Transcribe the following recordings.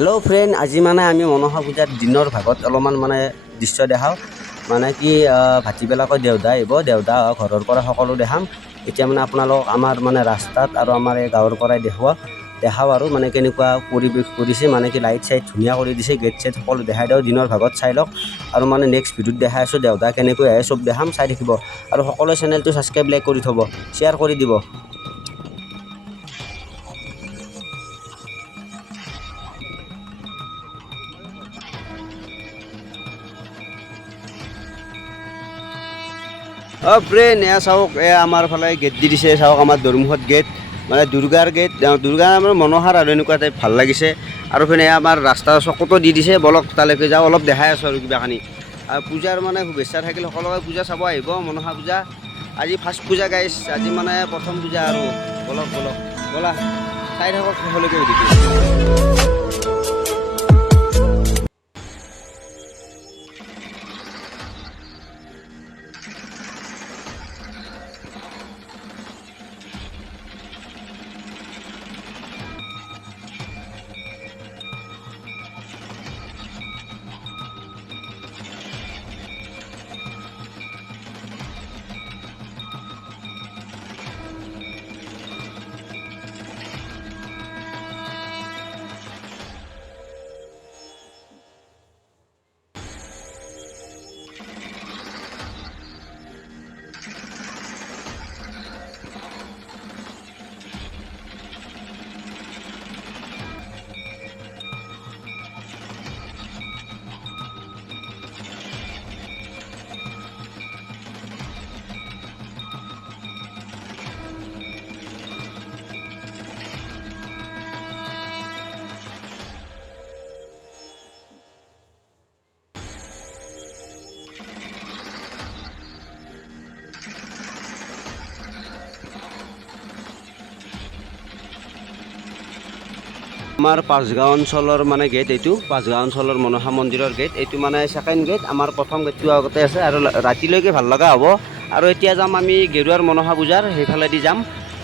Hello' friend, আজি মানে আমি মনসা পূজাৰ দিনৰ ভাগত অলপমান মানে দৃশ্য দেখাওঁ। মানে কি ভাটিবেলাকৈ দেউদা আহিব, দেউদা ঘৰৰ পৰা সকলো দেখাম। এতিয়া মানে আপোনালোক আমাৰ মানে ৰাস্তাত আৰু আমাৰ এই গাঁৱৰ পৰাই দেখাওঁ আৰু মানে কেনেকুৱা পৰিৱেশ কৰিছে, মানে কি লাইট চাইট ধুনীয়া কৰি দিছে, গেট চেট সকলো দেখাই দিওঁ। দিনৰ ভাগত চাই লওক আৰু মানে নেক্সট ভিডিঅ'ত দেখাই আছোঁ দেউদা কেনেকৈ আহে, চব দেখাম, চাই থাকিব। আৰু সকলোৱে চেনেলটো ছাবস্ক্ৰাইব লাইক কৰি থ'ব, শ্বেয়াৰ কৰি দিব। ফ্ৰেণ্ড, এয়া চাওক, এয়া আমাৰ ফালে গেট দি দিছে, চাওক আমাৰ দৰমুখত গেট, মানে দুৰ্গাৰ গেট, দুৰ্গা আমাৰ মনোহাৰ আৰু এনেকুৱা টাইপ ভাল লাগিছে। আৰু পিনে আমাৰ ৰাস্তাৰ চকতো দি দিছে, বলক তালৈকে যাওঁ, অলপ দেখাই আছোঁ আৰু কিবাখানি। আৰু পূজাৰ মানে শুভেচ্ছা থাকিল, সকলোকে পূজা চাব আহিব, মনসা পূজা। আজি ফাৰ্ষ্ট পূজা গাইছ, আজি মানে প্ৰথম পূজা আৰু বলক বলা চাই থাকক শেষলৈকে ভিডিঅ'টো। আমাৰ পাঁচগাঁও অঞ্চলৰ মানে গেট এইটো, পাঁচগাঁও অঞ্চলৰ মনসা মন্দিৰৰ গেট এইটো, মানে ছেকেণ্ড গেট। আমাৰ প্ৰথম গেটটো আগতে আছে আৰু ৰাতিলৈকে ভাল লগা হ'ব। আৰু এতিয়া যাম আমি গেৰুৱাৰ মনসা পূজাৰ সেইফালেদি যাম,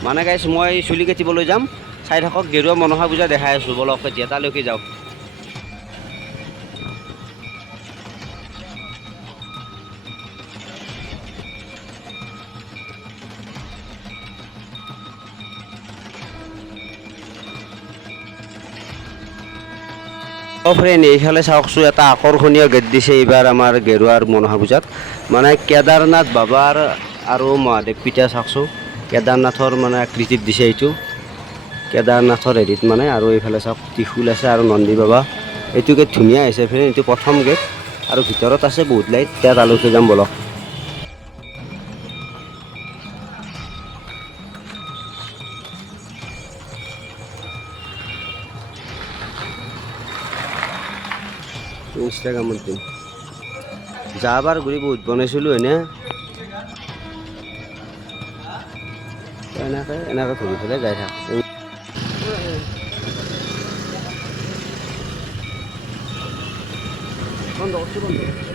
মানে গাইছ মই চুলি কাটিবলৈ যাম। চাই থাকক, গেৰুৱা মনসা পূজা দেখাই আছোঁ, বলক এতিয়া তালৈকে যাওঁ। ফ্ৰেণ্ড, এইফালে চাওকচোন, এটা আকৰ্ষণীয় গেট দিছে এইবাৰ আমাৰ গেৰুৱাৰ মনসা পূজাত। মানে কেদাৰনাথ বাবাৰ আৰু মহাদেৱ পিতা চাওকচোন, কেদাৰনাথৰ মানে আকৃতিত দিছে এইটো, কেদাৰনাথৰ হেৰিত মানে। আৰু এইফালে চাওক ত্ৰিশূল আছে আৰু নন্দী বাবা। এইটো গেট ধুনীয়া হৈছে ফ্ৰেণ্ড, এইটো প্ৰথম গেট আৰু ভিতৰত আছে বহুত লাইট। এতিয়া তালৈকে যাম বলক। ইনষ্টাগ্ৰামত দিম, যাবাৰ ঘূৰি বহুত বনাইছিলোঁ হয়নে। এনেকৈ ঘূৰি পেলাই যাই থাক। বন্ধ কৰছি, বন্ধ কৰছি।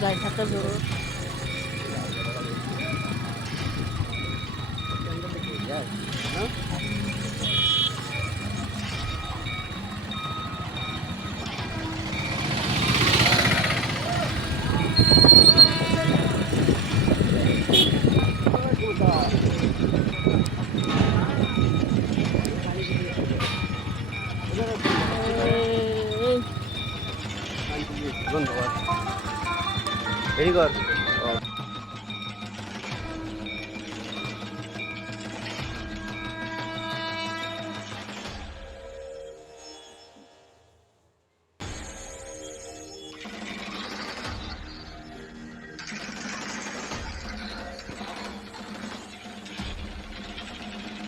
যাই থাকা জৰুৰ। বন্ধ কৰ, ৰেডি কৰ।